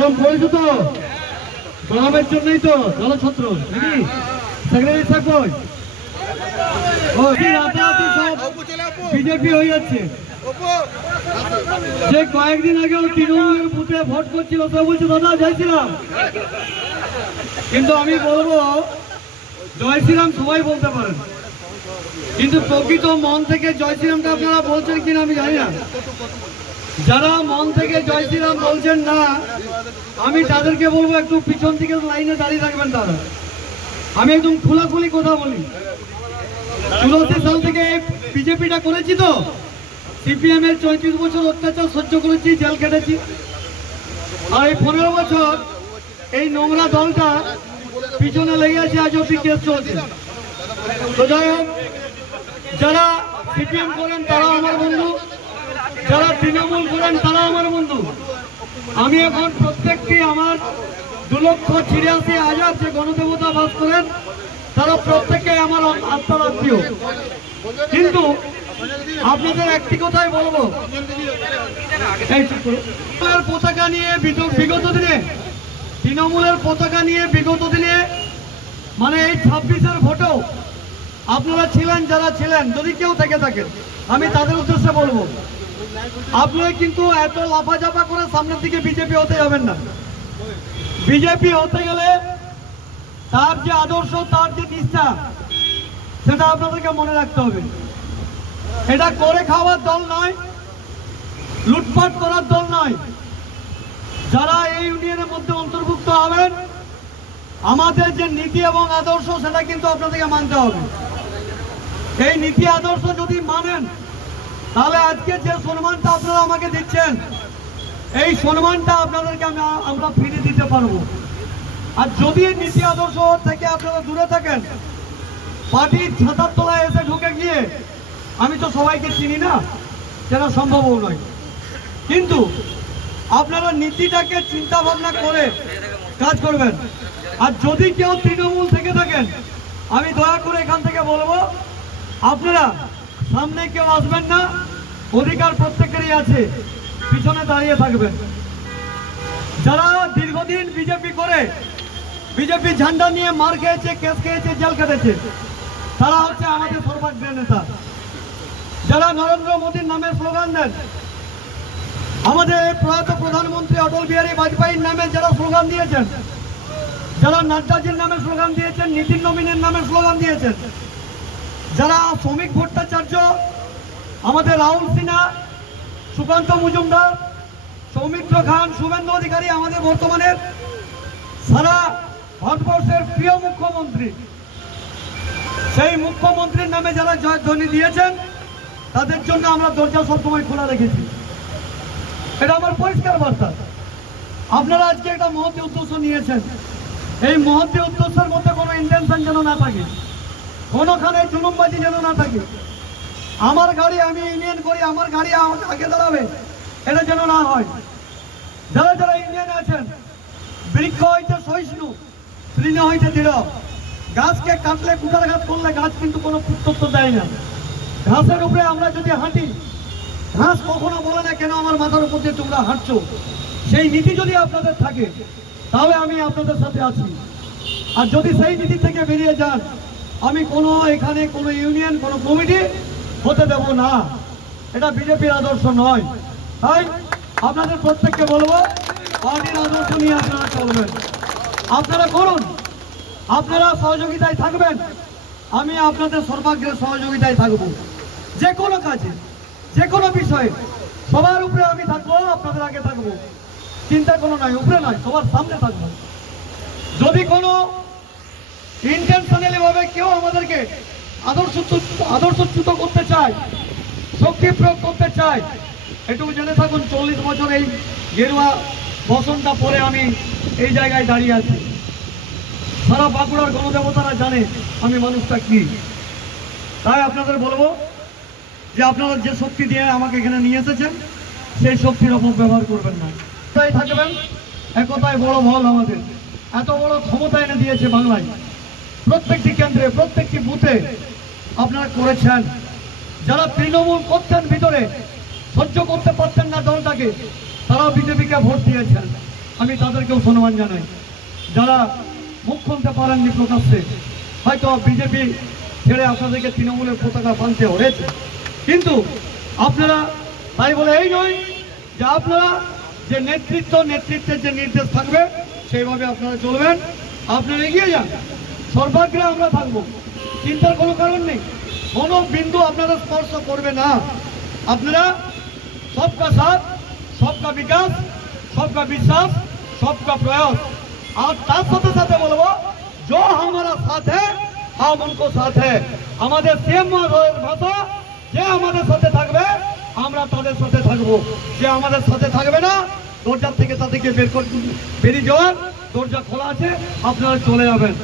গরম পড়েছে তো, গরমের জন্যই তো জলছত্র নাকি সেক্রেটারি সাহেব রাতারাতি সব বিজেপি হয়ে যাচ্ছে। যে কয়েকদিন আগেও তৃণমূলের বুথে ভোট করছিল সে বলছে দাদা জয় শ্রীরাম, কিন্তু আমি বলবো জয় শ্রীরাম সবাই বলতে পারেন, কিন্তু প্রকৃত মন থেকে জয় শ্রীরামটা আপনারা বলছেন কিনা আমি জানি না। যারা মন থেকে জয় শ্রীরাম বলছেন না, আমি তাদেরকে বলবো একটু পিছন থেকে লাইনে দাঁড়িয়ে থাকবেন। তারা আমি একদম খোলাখুলি কথা বলি, 84 সাল থেকে বিজেপিটা করেছি তো, সিপিএম এর 34 বছর অত্যাচার সহ্য করেছি, জেল কেটেছি, আর এই 15 বছর এই নোংরা দলটা পিছনে লেগে আছে, আজ অব্দি কেস চলছে। তো যাই হোক, যারা সিপিএম করেন তারা আমার বন্ধু, যারা তৃণমূল করেন তারা আমার বন্ধু। আমি এখন প্রত্যেকটি আমার 2,83,000 যে গণদেবতা বাস করেন তারা প্রত্যেকে আমার আত্মার আত্মীয়। কিন্তু আপনাদের একটি কথাই বলবো, তৃণমূলের পতাকা নিয়ে বিগত দিনে মানে এই 26-এর ভোটেও আপনারা ছিলেন, যারা ছিলেন, যদি কেউ থেকে থাকেন আমি তাদের উদ্দেশ্যে বলবো, আপনারা কিন্তু এত লাফাঝাপা করে সামনের দিকে বিজেপি হতে যাবেন না। বিজেপি হতে গেলে তার যে আদর্শ, তার যে নিষ্ঠা, সেটা আপনাদেরকে মনে রাখতে হবে। এটা করে খাওয়ার দল নয়, লুটপাট করার দল নয়। যারা এই ইউনিয়নের মধ্যে অন্তর্ভুক্ত হবেন, আমাদের যে নীতি এবং আদর্শ সেটা কিন্তু আপনাদেরকে মানতে হবে। এই নীতি আদর্শ যদি মানেন, তাহলে আজকে যে সম্মানটা আপনারা আমাকে দিচ্ছেন, এই সম্মানটা আপনাদেরকে আমরা ফিরিয়ে দিতে পারবো। আর যদি নীতি আদর্শ থেকে আপনারা দূরে থাকেন, পার্টির ছাতার তলায় এসে ঢুকে গিয়ে, আমি তো সবাইকে চিনি না, সেটা সম্ভবও নয়, কিন্তু আপনারা নীতিটাকে চিন্তা ভাবনা করে কাজ করবেন। আর যদি কেউ তৃণমূল থেকে থাকেন, আমি দয়া করে এখান থেকে বলবো, আপনারা সামনে কেউ আসবেন না, অধিকার প্রত্যেকেরই আছে, পিছনে দাঁড়িয়ে থাকবেন। যারা দীর্ঘদিন বিজেপি করে বিজেপি ঝান্ডা নিয়ে মার খেয়েছে, কেস খেয়েছে, জেল কেটেছে, তারা হচ্ছে আমাদের সর্বাগ্রে নেতা। যারা নরেন্দ্র মোদীর নামে স্লোগান দেন, আমাদের প্রয়াত প্রধানমন্ত্রী অটল বিহারী বাজপেয়ীর নামে যারা স্লোগান দিয়েছেন, যারা নাড্ডাজির নামে স্লোগান দিয়েছেন, নীতিন নবীনের নামে স্লোগান দিয়েছেন, যারা শ্রমিক ভট্টাচার্য, আমাদের রাহুল সিনহা, সুকান্ত মজুমদার, সৌমিত্র খান, শুভেন্দু অধিকারী, আমাদের বর্তমানের সারা ভারতবর্ষের প্রিয় মুখ্যমন্ত্রী, সেই মুখ্যমন্ত্রীর নামে যারা জয়ধ্বনি দিয়েছেন, তাদের জন্য আমরা দরজা সবসময় খোলা রেখেছি। এটা আমার পরিষ্কার বার্তা। আপনারা আজকে একটা মহতী উদ্দেশ্য নিয়েছেন, এই মহতী উদ্দেশ্যের মধ্যে কোনো ইন্টেনশন যেন না থাকে, কোনোখানে জুলুমবাজি যেন না থাকে। আমার গাড়ি আমি ইউনিয়ন করি, আমার গাড়ি আগে দাঁড়াবে, এটা যেন না হয়। যারা যারা ইউনিয়নে আছেন, বৃক্ষ হইতে সহিষ্ণু, তৃণ হইতে দৃঢ়। গাছকে কাটলে, কুটারঘাত করলে গাছ কিন্তু কোনো পুত্রত্ব দেয় না। ঘাসের উপরে আমরা যদি হাঁটি, ঘাস কখনো বলে না কেন আমার মাথার উপর দিয়ে তোমরা হাঁটছো। সেই নীতি যদি আপনাদের থাকে, তাহলে আমি আপনাদের সাথে আছি। আর যদি সেই নীতি থেকে বেরিয়ে যান, আমি এখানে কোনো ইউনিয়ন, কোনো কমিটি হতে দেব না। এটা বিজেপির আদর্শ নয়। তাই আপনাদের প্রত্যেককে বলবো, পার্টির আদর্শ নিয়ে আপনারা চলবেন, আপনারা করুন, আপনারা সহযোগিতায় থাকবেন, আমি আপনাদের সর্বাগ্রে সহযোগিতায় থাকবো। যে কোনো কাজে, যে কোনো বিষয়ে সবার উপরে আমি থাকবো, আপনাদের আগে থাকবো। চিন্তা কোনো নয়, উপরে নয়, সবার সামনে থাকবো। যদি কোনো ইন্টেনশনালি ভাবে কেউ আমাদেরকে আদর্শচ্যুত করতে চায়, শক্তি প্রয়োগ করতে চায়, একটু জেনে থাকুন, 40 বছর এই গেরুয়া বসনটা পরে আমি এই জায়গায় দাঁড়িয়ে আছি। সারা বাঁকুড়ার গণদেবতারা জানে আমি মানুষটা কি। তাই আপনাদের বলবো যে আপনারা যে শক্তি দিয়ে আমাকে এখানে নিয়ে এসেছেন, সেই শক্তির অপব্যবহার করবেন না। তাই থাকবেন, একতাই বড় বল। আমাদের এত বড় ক্ষমতা এনে দিয়েছে বাংলায়, প্রত্যেকটি কেন্দ্রে, প্রত্যেকটি বুথে আপনারা করেছেন। যারা তৃণমূল করতেন ভিতরে, সহ্য করতে পারতেন না দলটাকে, তারাও বিজেপিকে ভোট দিয়েছেন। আমি তাদেরকেও সম্মান জানাই। যারা মুখ খুলতে পারেননি প্রকাশ্যে, হয়তো বিজেপি ছেড়ে আপনাদেরকে তৃণমূলের পতাকা বাঁধতে হয়েছে, কিন্তু আপনারা তাই বলে এই নয় যে আপনারা যে নেতৃত্বের যে নির্দেশ থাকবে সেইভাবে আপনারা চলবেন, আপনারা এগিয়ে যান। সর্বাগ্রে আমরা থাকবো, চিন্তার কোনো কারণ নেই। কোনো বিন্দু আপনারা স্পর্শ করবে না। আপনারা सबका साथ, सबका विकास, सबका विश्वास, सबका प्रयास। और তার সাথে সাথে বলবো, जो हमारा साथ है हम उनको साथ है। আমাদের সেম ভাষা, যে আমাদের সাথে থাকবে আমরা তাদের সাথে থাকবো, যে আমাদের সাথে থাকবে না দরজা থেকে তাদেরকে বেরিয়ে যাওয়ার দরজা খোলা আছে, আপনারা চলে যাবেন।